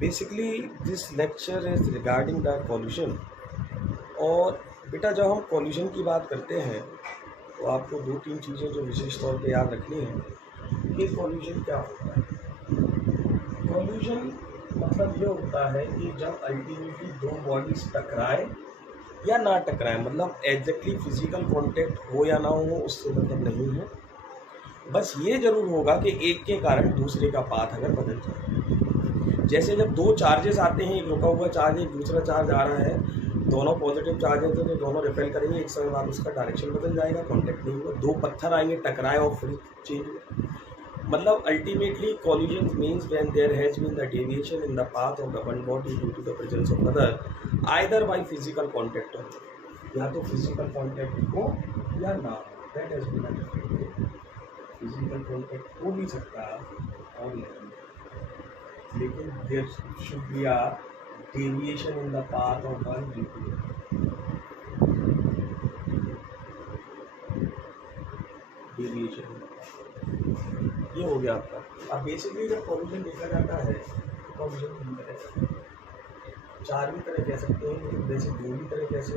Basically this lecture is regarding the collision. और बेटा जब हम कॉल्यूशन की बात करते हैं तो आपको दो तीन चीज़ें जो विशेष तौर पे याद रखनी है कि कॉल्यूशन क्या होता है। कॉल्यूशन मतलब ये होता है कि जब अल्टीमेटली दो बॉडीज टकराए या ना टकराए, मतलब एग्जैक्टली फिजिकल कांटेक्ट हो या ना हो उससे मतलब नहीं है। बस ये जरूर होगा कि एक के कारण दूसरे का पाथ अगर बदल जाए। जैसे जब दो चार्जेस आते हैं, एक रुका हुआ चार्ज एक दूसरा चार्ज आ रहा है, दोनों पॉजिटिव चार्ज हैं तो दोनों रिपेल करेंगे, एक समय बाद उसका डायरेक्शन बदल जाएगा, कांटेक्ट नहीं हुआ। दो पत्थर आएंगे, टकराए और फिर चेंज हुआ। मतलब ultimately collision means when there has been the deviation in the path of the one body due to the presence of other, either by physical contact or या तो फिजिकल कांटेक्ट हो या ना हो, that has been different. Physical contact हो भी सकता और नहीं, लेकिन there should be a deviation in the path of one due to deviation. ये हो गया आपका। अब बेसिकली जब कॉल्यूशन देखा जाता है तो कॉल्यूशन तीन तरह से, चार भी तरह कह सकते हैं, लेकिन वैसे दो भी तरह कैसे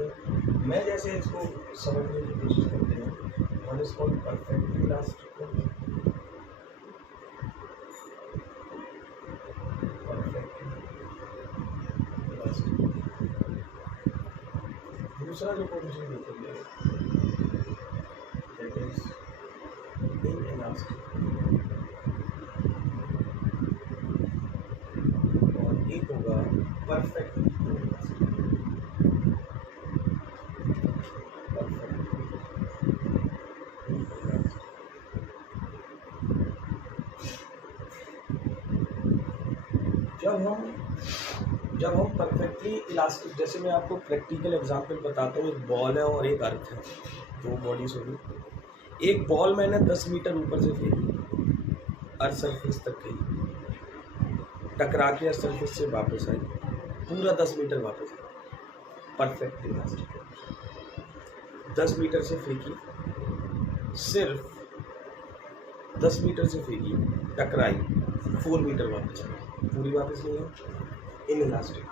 मैं जैसे इसको समझने की कोशिश करते हैं। One is called perfectly elastic, दूसरा जो कॉल्यूशन देखेंगे दैट इज इनइलास्टिक, और एक होगा परफेक्ट। जब हम परफेक्टली इलास्टिक, जैसे मैं आपको प्रैक्टिकल एग्जांपल बताता हूँ। एक बॉल है और एक अर्थ है, दो बॉडीज होगी। एक बॉल मैंने 10 मीटर ऊपर से फेंकी, अर्थ सरफेस तक गई, टकरा के अर्थ सरफेस से वापस आई, पूरा 10 मीटर वापस आई, परफेक्ट इलास्टिक। 10 मीटर से फेंकी, सिर्फ 10 मीटर से फेंकी, टकराई, 4 मीटर वापस आई, पूरी वापस नहीं है। इन इलास्टिक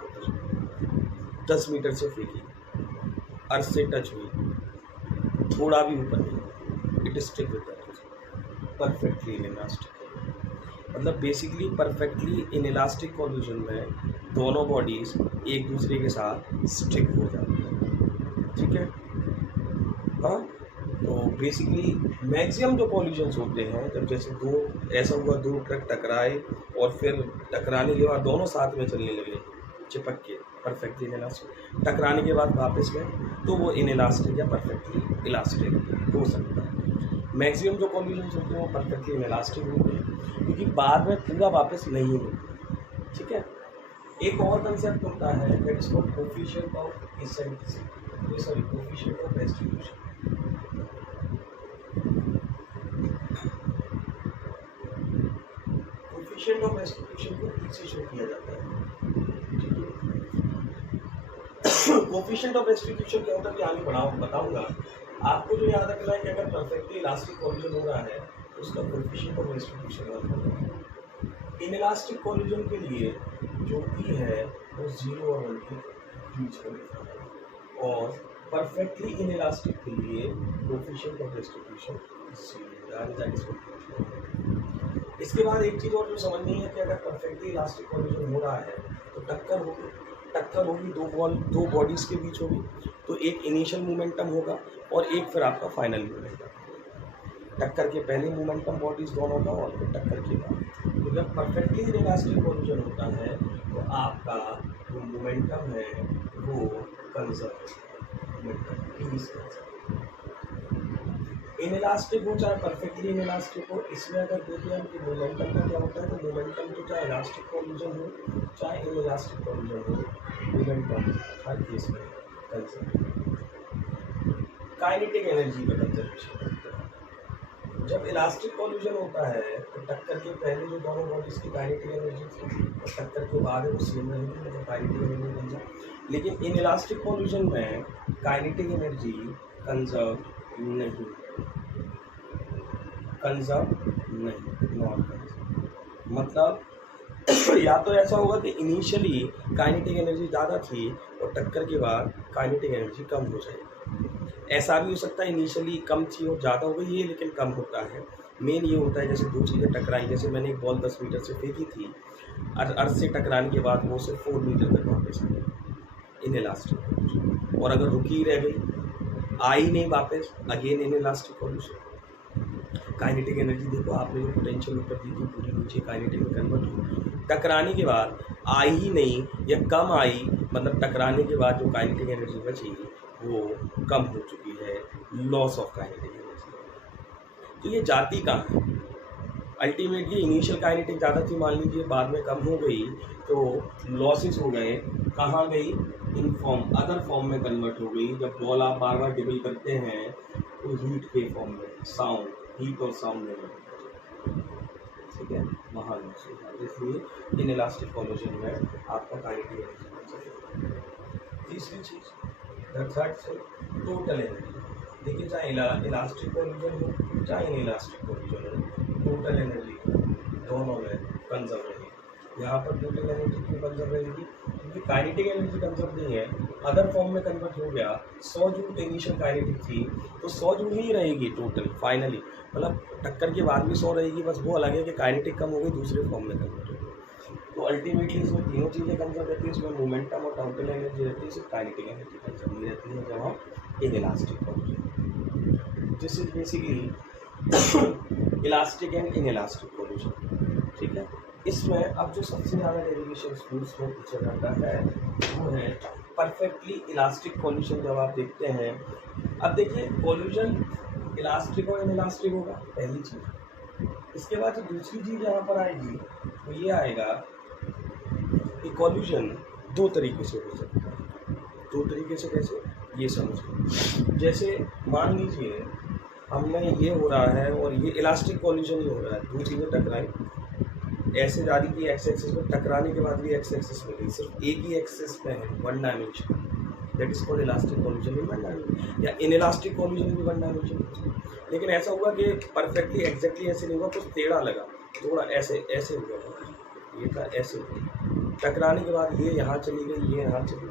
10 मीटर से फेंकी, अर्थ से टच हुई, थोड़ा भी ऊपर नहीं, it stick with earth, perfectly inelastic. मतलब basically perfectly inelastic collision में दोनों बॉडीज एक दूसरे के साथ स्टिक हो जाती हैं, ठीक है। हाँ, तो बेसिकली मैक्सिमम जो कॉल्यूशंस होते हैं, जब जैसे दो ऐसा हुआ, दो ट्रक टकराए और फिर टकराने के बाद दोनों साथ में चलने लगे चिपक के, परफेक्टली इनइलास्टिक। टकराने के बाद वापस गए तो वो इनइलास्टिक या परफेक्टली इलास्टिक हो सकता है। मैक्सिमम जो कॉल्यूशंस होते हैं वो परफेक्टली इनइलास्टिक होते हैं, क्योंकि बाद में पूरा वापस नहीं होता, ठीक है। एक और कंसेप्ट होता है that is called coefficient of eccentricity, sorry coefficient of distribution. Coefficient of distribution को ठीक से शो किया जाता है, ठीक है। कोफिशिएंट ऑफ डिस्ट्रीब्यूशन क्या होता है कि आगे बताऊंगा। आपको जो याद रखना है कि अगर परफेक्टली इलास्टिक कॉल्यूशन हो रहा है तो उसका कोफिशिएंट ऑफ डिस्ट्रीब्यूशन होगा। इनइलास्टिक कॉल्यूशन के लिए जो ई है वो 0 और 1 के बीच में लिखा है, और परफेक्टली इनइलास्टिक के लिए कोफिशिएंट ऑफ डिस्ट्रीब्यूशन 0। इसके बाद एक चीज़ और जो समझनी है कि अगर परफेक्टली इलास्टिक कॉल्यूशन हो रहा है तो टक्कर होगी दो बॉडीज़ के बीच होगी, तो एक इनिशियल मोमेंटम होगा और एक फिर आपका फाइनल मोमेंटम। टक्कर के पहले मोमेंटम बॉडीज़ दोनों का और फिर टक्कर के बाद। तो जब परफेक्टली इलास्टिक कॉल्यूशन होता है तो आपका जो मोमेंटम है वो कंजर्व मोमेंटम। इनइलास्टिक हो चाहे परफेक्टली इनइलास्टिक हो, इसमें अगर देखें हम कि मोमेंटम का क्या होता है, तो मोमेंटम तो चाहे इलास्टिक कॉल्यूशन हो चाहे इनइलास्टिक कॉल्यूशन हो, मोमेंटम हर केस में कंजर्व, काइनेटिक एनर्जी का कंजर्वेशन करता है। जब इलास्टिक कॉल्यूशन होता है तो टक्कर के पहले जो दोनों बॉडीज की काइनेटिक एनर्जी थी और टक्कर के बाद वो सेम रहेगी, मतलब काइनेटिक एनर्जी बन जाए। लेकिन इनइलास्टिक कॉल्यूशन में काइनेटिक एनर्जी कंजर्व नहीं, कंजर्व नहीं, नॉट कंजर्व। मतलब या तो ऐसा होगा कि इनिशियली काइनेटिक एनर्जी ज़्यादा थी और टक्कर के बाद काइनेटिक एनर्जी कम हो जाएगी। ऐसा भी हो सकता है इनिशियली कम थी और ज़्यादा हो गई, ये लेकिन कम होता है। मेन ये होता है जैसे दो चीज़ें टकराई, जैसे मैंने एक बॉल 10 मीटर से फेंकी थी, अर्थ से टकराने के बाद वो सिर्फ 4 मीटर तक वापस आ गई इन इलास्टिक, और अगर रुकी रह गई, आई नहीं वापस, again in elastic collision. Kinetic energy देखो, आपने जो पोटेंशियल ऊपर दी थी पूरी नीचे काइनेटिक में कन्वर्ट हुई, टकराने के बाद आई ही नहीं या कम आई, मतलब टकराने के बाद जो काइनेटिक एनर्जी बची वो कम हो चुकी है, लॉस ऑफ काइनेटिक एनर्जी। तो ये जाती कहाँ है? अल्टीमेटली इनिशियल काइनेटिक ज़्यादा थी, मान लीजिए बाद में कम हो गई तो लॉसेस हो गए, कहाँ गई? इन फॉर्म, अदर फॉर्म में कन्वर्ट हो गई। जब बॉल आप बार बार डिबल करते हैं तो हीट के फॉर्म में, साउंड, हीट और साउंड में, ठीक है, वहाँ लॉस हो जाता है। इसलिए इन इलास्टिक कॉल्यूशन में आपका काइनेटिक एनर्जी। तीसरी चीज़, थर्ड से टोटल एनर्जी। देखिए, चाहे इलास्टिक कॉल्यूशन हो चाहे इन इलास्टिक कॉल्यूशन हो, टोटल एनर्जी दोनों में कंजर्व रहेगी। यहाँ पर टोटल एनर्जी क्यों कंजर्व रहेगी? क्योंकि काइनेटिक एनर्जी कंजर्व नहीं है, अदर फॉर्म में कन्वर्ट हो गया। 100 जूल इनिशियल काइनेटिक थी तो 100 जूल ही रहेगी टोटल फाइनली, मतलब टक्कर के बाद भी 100 रहेगी, बस वो अलग है कि काइनेटिक कम हो गई, दूसरे फॉर्म में कन्वर्ट हो गई। तो अल्टीमेटली इसमें तीनों चीज़ें कंजर्व रहती है, इसमें मोमेंटम और टोटल एनर्जी रहती है, सिर्फ काइनेटिक एनर्जी कंजर्व नहीं रहती है जब हम in elastic collision. This is basically elastic and in elastic collision, ठीक है। इसमें अब जो सबसे ज़्यादा डेरिवेशन स्कूल्स में पूछा जाता है वो है परफेक्टली इलास्टिक कॉल्यूशन। जब आप देखते हैं, अब देखिए कॉल्यूशन इलास्टिक और इन इलास्टिक होगा, पहली चीज़। इसके बाद जो दूसरी चीज़ यहाँ पर आएगी तो ये आएगा कि कॉल्यूशन दो तरीके से हो सकता है। दो तरीके से कैसे, ये समझो। जैसे मान लीजिए हमने ये हो रहा है और ये इलास्टिक कॉल्यूशन ही हो रहा है, दो चीज़ें टकराई, ऐसे जा रही थी एक्स एक्सिस में, टकराने के बाद भी एक्स एक्सिस में गई, सिर्फ एक ही एक्सिस में है, one dimension, that is called elastic collision in one dimension, या इन इलास्टिक कॉल्यूशन भी वन डायमेंशन। लेकिन ऐसा हुआ कि परफेक्टली एग्जैक्टली ऐसे नहीं हुआ, कुछ टेढ़ा लगा, थोड़ा ऐसे ऐसे हुआ, ये था ऐसे हुआ, टकराने के बाद ये यहाँ चली गई, ये यहाँ चली गई।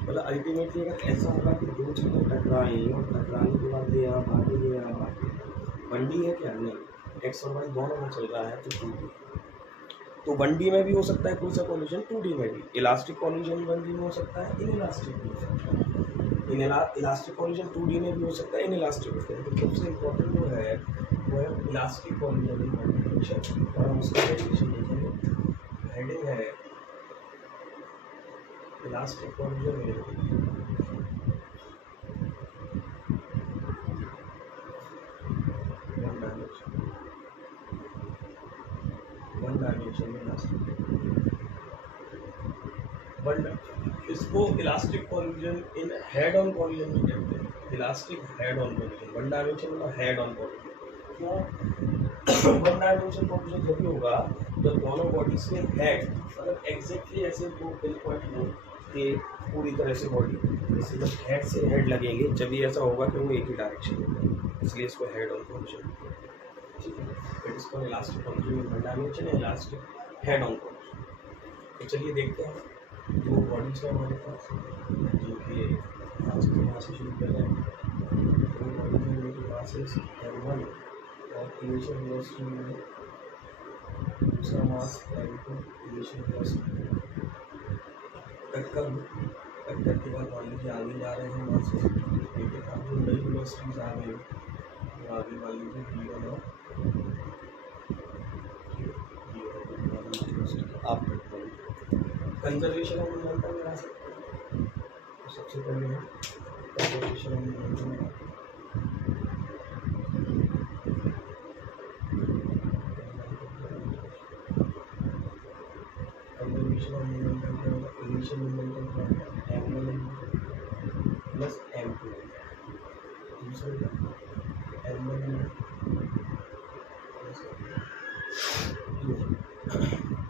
मतलब अल्टीमेटली अगर ऐसा होगा कि दो चीज़ें टकराई और टकराने के बाद ये यहाँ भागे, ये यहाँ भागे, बंडी है क्या? नहीं, एक्स और वाई दोनों में चल रहा है, तो 2D। तो 1D में भी हो सकता है कोई सा कॉल्यूशन, 2D में भी। इलास्टिक कॉल्यूशन 1D में हो सकता है, इन इलास्टिक भी हो सकता है। इन इलास्टिक कॉल्यूशन 2D में भी हो सकता है, इन इलास्टिक होता है। तो सबसे इम्पोर्टेंट जो है वो है elastic collision in one dimension, और हम उसका डेफिनेशन देखेंगे। हेडिंग है इलास्टिक कॉल्यूशन वन डायमेंशन में इसको elastic collision in head on collision भी कहते हैं। Elastic head on collision, one dimension मतलब हेड ऑन कॉल्यूशन। क्यों? वन डायमेंशन कॉल्यूशन जब भी होगा जब दोनों बॉडीज के हेड, मतलब एग्जैक्टली ऐसे वो बिल्कुल कि पूरी तरह से बॉडी, जैसे जब हेड से हेड लगेंगे जब भी ऐसा होगा कि वो एक ही डायरेक्शन में, इसलिए इसको हेड ऑन कॉल्यूशन, ठीक है। फिर इसको इलास्टिक कॉल्यूशन वन डायमेंशन है, इलास्टिक हेड ऑन कॉल्यूशन। तो चलिए देखते हैं दो बॉडीज है हमारे पास, जो कि आज के यहाँ से शुरू कर रहे हैं। दो बॉडीज हैं जो कि मासेस M1 और इनिशियल वेलोसिटी में दूसरा मास इनिशियल वेलोसिटी। टक्कर के बाद मान लीजिए आगे जा रहे हैं मास, लेकिन अब जो नई वेलोसिटीज आ गई तो आगे मान लीजिए V1 और आप कंजर्वेशन ऑफ मोमेंटम में आ सकते हैं। तो सबसे पहले है conservation of momentum. Conservation of momentum क्या होगा? इनिशियल मोमेंटम क्या होगा? M1 प्लस M2, दूसरे M1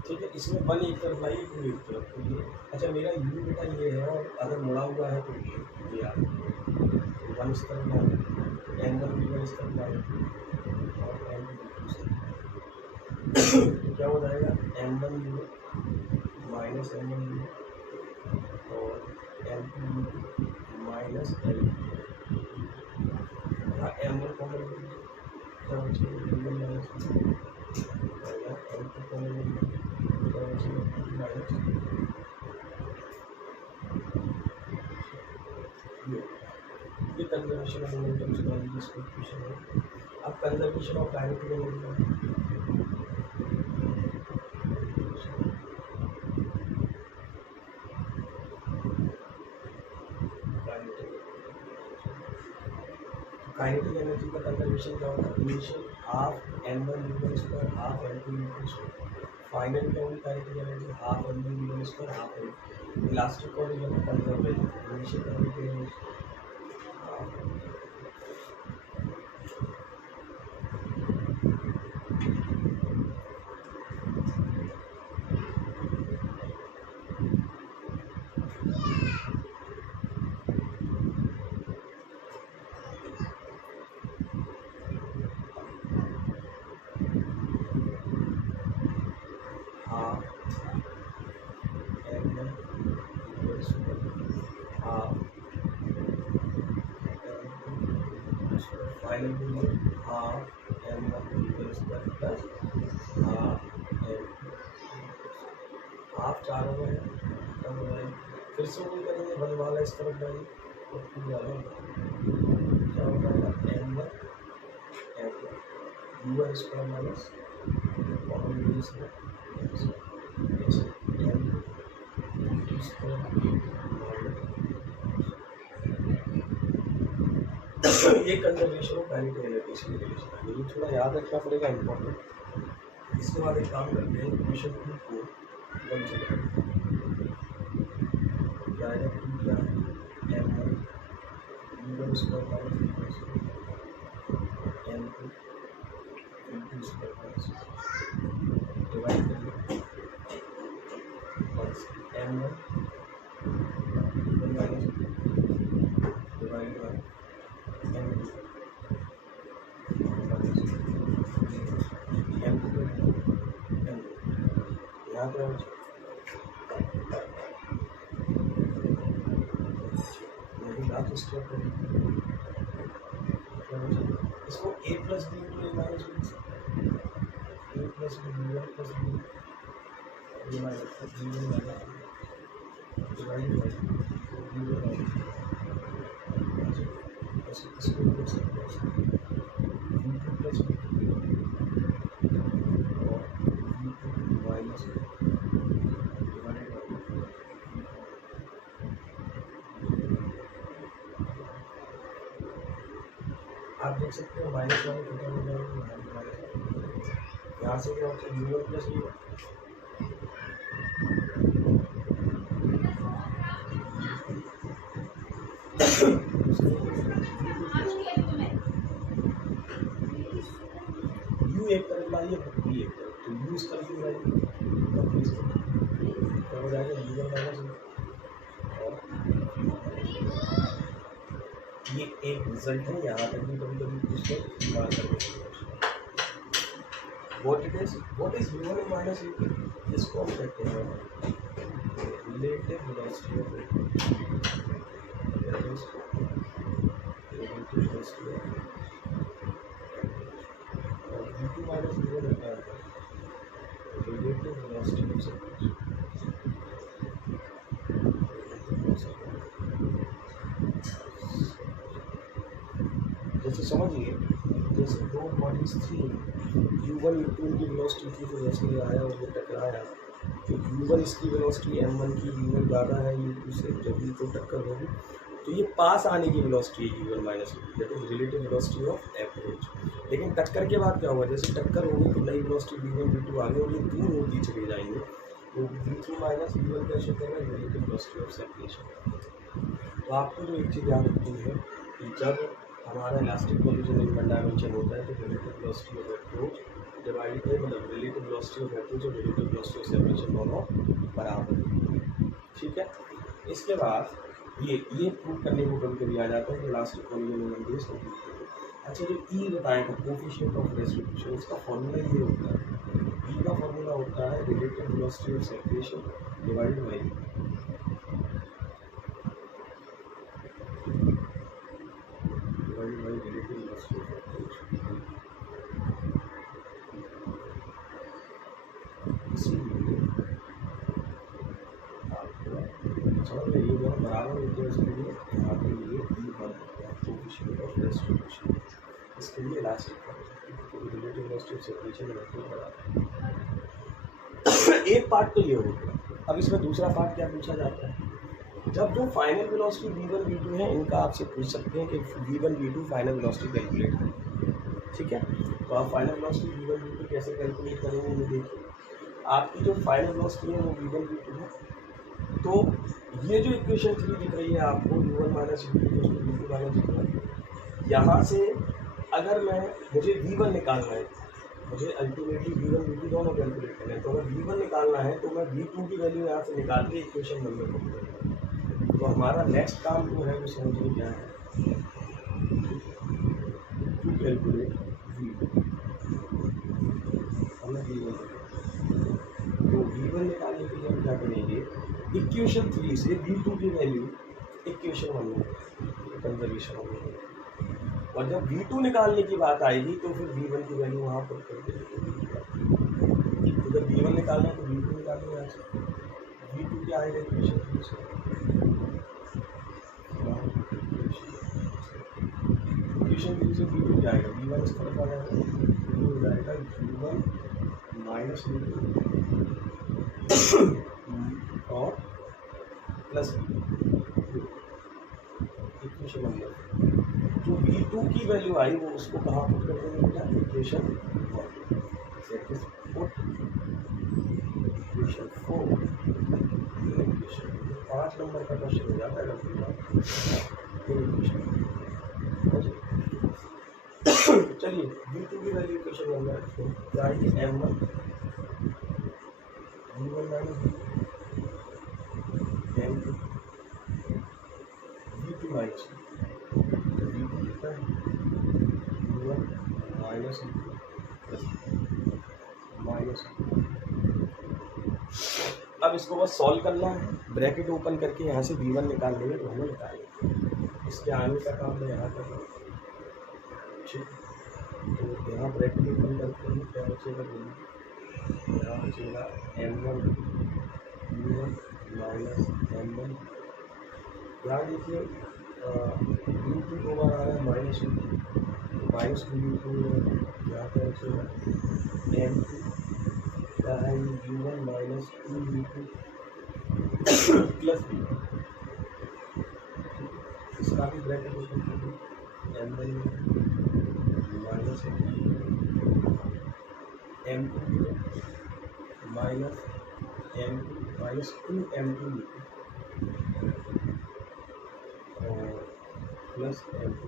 ठीक है। इसमें वन एक तरफ लाइए, टू एक तरफ, तो ये अच्छा मेरा यू बेटा ये है, और अगर मुड़ा हुआ है तो ये आप वन इस तरफ लाए, M1 भी वन इस तरफ लाए और M2 इस तरफ। क्या हो जाएगा m1 u minus m1 u और m2 u माइनस l यहाँ m1 कॉमन क्या हो जाएगा u1 माइनस m2 कॉमन क्या हो जाएगा माइनस ये कंजर्वेशन ऑफ मोमेंटम से वाली इसको क्वेश्चन है। अब conservation of kinetic energy kinetic energy का कंजर्वेशन क्या होगा initial half m1 u1 square half m2 u2 square final क्या होगी kinetic energy half m1 u1 square half elastic और conservation initial kinetic energy final value half m1 square plus half 4 हो गए तब हो जाएगी फिर से वही करेंगे वन वाला इस तरफ जाएगी और टू वाला क्या हो जाएगा m1 u1 square minus common value square ये कंजर्वेशन ऑफ काइनेटिक एनर्जी से रिलेशन है ये थोड़ा याद रखना पड़ेगा इम्पोर्टेंट। इसके बाद एक काम करते हैं इक्वेशन 2 को वन से क्या आएगा टू क्या है m1 u1 square minus m2 u2 square minus divide करिए m1 माइनस डिवाइड बाय यहाँ पे यही बात स्टॉप करें इसको a plus B into A minus B a plus B one plus B minus B one minus divide by B one minus इसको लिख सकते हैं v2 प्लस और v2 माइनस डिवाइडेड बाय आप देख सकते हो माइनस वाले टोटल हो जाएगा यहाँ से क्या होता है u1 प्लस v1 एक तरफ लाइए बी एक तरफ तो यू इस तरफ लाइए क्या हो जाएगा u1 माइनस और ये एक रिजल्ट है यहाँ तक भी कभी कभी कुछ लोग बात करते हैं what is u1 minus u2 इसको हम कहते हैं relative velocity of v2 minus v1 होता है रिलेटिव वेलोसिटी ऑफ सर्फेस जैसे समझिए जैसे दो बॉडीज थी u1 u2 की वेलोसिटी थी तो जैसे ये आया और ये टकराया तो u1 इसकी वेलोसिटी m1 की v1 ज़्यादा है u2 से जब ये तो टक्कर होगी तो ये पास आने की वेलोसिटी है u1 minus that is relative velocity of approach. लेकिन टक्कर के बाद क्या हुआ जैसे टक्कर होगी तो नई वेलोसिटी v1 v2 आगे और ये दूर होती चले जाएंगे तो v3 माइनस v1 कैसे करेगा रिलेटिव वेलोसिटी ऑफ सेपरेशन। तो आपको जो एक चीज़ याद रखनी है कि जब हमारा elastic collision in one dimension होता है तो relative velocity of approach divide by मतलब रिलेटिव वेलोसिटी ऑफ अप्रोच और रिलेटिव वेलोसिटी ऑफ सेपरेशन दोनों बराबर है। ठीक है इसके बाद ये प्रूव करने को कभी कभी आ जाता है कि elastic collision in one case अच्छा जो ई बताएं तो कोफिशिएंट ऑफ डिस्ट्रीब्यूशन इसका फॉर्मूला ये होता है V का फॉर्मूला होता है relative velocity of separation divided by relative velocity of separation. इसीलिए आपको समझ में ये दोनों बराबर होते हैं, इसके लिए यहाँ पे ये E1 कोएफिशिएंट ऑफ डिस्ट्रीब्यूशन, इसके लिए elastic relative velocity of separation बराबर। एक पार्ट तो ये हो गया। अब इसमें दूसरा पार्ट क्या पूछा जाता है, जब जो फाइनल वेलोसिटी V1 V2 है इनका आपसे पूछ सकते हैं कि V1 V2 final velocity calculate करें, ठीक है। तो आप फाइनल वेलोसिटी V1 V2 कैसे कैलकुलेट करेंगे ये देखिए। आपकी जो फाइनल वेलोसिटी है वो V1 V2 है, तो ये जो इक्वेशन 3 दिख रही है आपको U1 minus V2 minus V1, यहाँ से अगर मुझे V1 निकालना है, मुझे अल्टीमेटली V1 V2 दोनों कैलकुलेट करना है, तो अगर V1 निकालना है तो मैं V2 की वैल्यू यहाँ से निकाल के इक्वेशन नंबर को करूँगा। तो हमारा नेक्स्ट काम जो है वो समझिए क्या है, टू कैलकुलेट V1, हमें V1 तो V1 निकालने के लिए हम क्या करेंगे, इक्वेशन 3 से V2 की वैल्यू इक्वेशन 1 में कंजर्वेशन होगी, और जब V2 निकालने की बात आएगी तो फिर V1 की वैल्यू वहाँ पर कर देंगे। तो जब V1 निकालना है तो V2 निकालना है, V2 क्या आएगा इक्वेशन 3 से, इक्वेशन 3 से V2 क्या आएगा, V1 इस तरफ आ जाएगा, V2 हो जाएगा V1 माइनस V2 और प्लस इक्वेशन नंबर जो V2 की वैल्यू आई वो उसको कहाँ पुट कर देंगे बेटा, इक्वेशन 5 नंबर का क्वेश्चन हो जाता है। चलिए V2 की वैल्यू इक्वेशन नंबर क्या आएगी, M1 V1 minus M2 V2 minus V2 कितना है V1 माइनस माइनस। अब इसको बस सॉल्व करना है, ब्रैकेट ओपन करके यहाँ से V1 निकाल लेंगे तो हमें निकालेंगे, इसके आने का काम मैं यहाँ कर रहा हूँ, ठीक। तो यहाँ ब्रैकेट ओपन करते हैं, क्या बचेगा, यहाँ बचेगा M1 V1 माइनस M1, यहाँ देखिए V2 दो बार आ रहा है माइनस V2 यहाँ पर बचेगा M2 क्या है V1 minus 2V2 plus V1, इसका भी ब्रैकेट ओपन करिए M1 minus M2 minus M2 minus 2M2 और प्लस M2।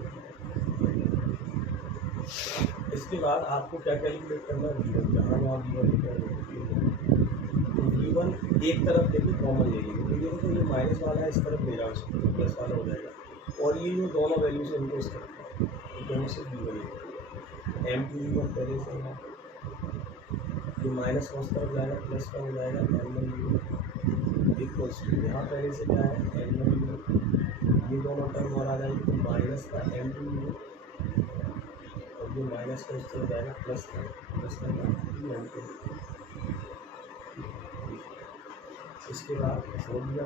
इसके बाद आपको क्या कैलकुलेट करना है, V1 जहाँ V1 तो V1 एक तरफ देखिए कॉमन ले लीजिए, तो ये देखो ये माइनस वाला है इस तरफ ले जाओ, इसको तो प्लस वाला हो जाएगा, और ये जो दोनों वैल्यू से इनको इस तरफ तो दोनों से V1 M2 पहले से है, ये माइनस का उस तरफ जाएगा प्लस का हो जाएगा M1 इक्वल्स टू, यहाँ पहले से क्या है M1 ये दोनों टर्म और आ जाएगी तो माइनस का M2 और ये माइनस का उस तरफ जाएगा प्लस का M2। इसके बाद छोड़ दिया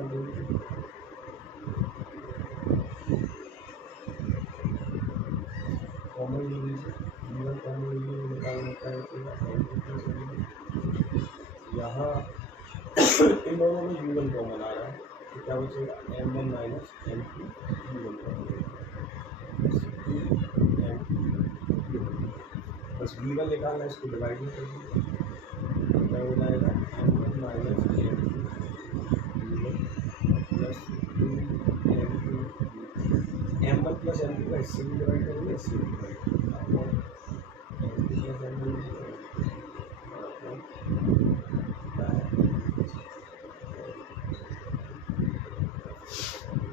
कॉमन ले लीजिए, V1 कॉमन ले लीजिए, निकालने का यहाँ इन दोनों में V1 कॉमन आ रहा है तो क्या बचेगा M1 minus M2 V1 common, बस V1 निकालना है, इसको डिवाइड नहीं कर दीजिए, क्या हो जाएगा M1 minus M2 plus 2M2 M1 plus M2 का इससे भी डिवाइड करेंगे, इससे भी डिवाइड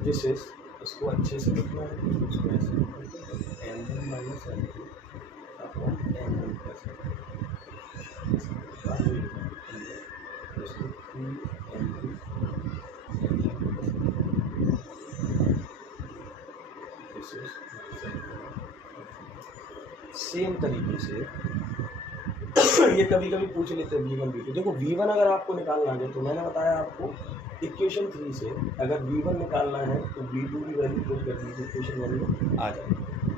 दिस इज, इसको अच्छे से लिखना है तो इसको ऐसे M1 minus M2 upon M1 plus M2। Same तरीके से ये कभी कभी पूछ लेते हैं V1 V2। देखो V1 अगर आपको निकालना है तो मैंने बताया आपको इक्वेशन 3 से अगर V1 निकालना है तो V2 की वैल्यू पुट कर दीजिए, इक्वेशन 1 में आ जाए।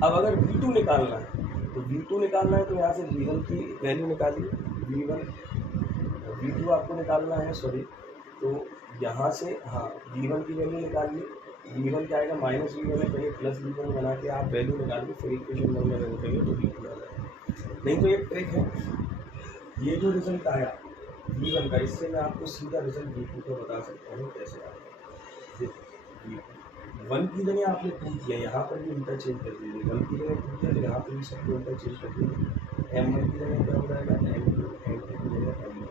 अब अगर V2 निकालना है तो V2 निकालना है तो यहाँ से V1 की वैल्यू निकालिए, V2 आपको निकालना है सॉरी, तो यहाँ से हाँ V1 की वैल्यू निकालिए। V1 क्या आएगा माइनस V1 है, पहले प्लस V1 बना के आप वैल्यू निकालिए, फिर इक्वेशन 1 में रखेंगे तो V2 आ जाएगा। नहीं तो एक ट्रिक है, ये जो रिजल्ट आया V1 का, इससे मैं आपको सीधा रिजल्ट V2 का बता सकता हूँ कैसे आया। 1 की जगह आपने 2 किया, यहाँ पर भी इंटरचेंज कर दीजिए, 1 की जगह 2 किया तो यहाँ पर भी सबको इंटरचेंज कर दीजिए। M1 की जगह क्या हो जाएगा M2, M2 की जगह M1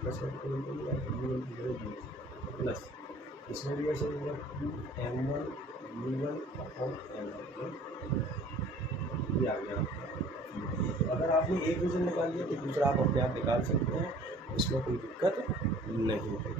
प्लस V1 की जगह प्लस, इसमें भी ऐसे होगा 2M1 V1 अपॉन M1 ये आ गया आपका। तो अगर आपने एक रीजन निकाल लिया तो दूसरा आप अपने आप निकाल सकते हैं, इसमें कोई दिक्कत नहीं है।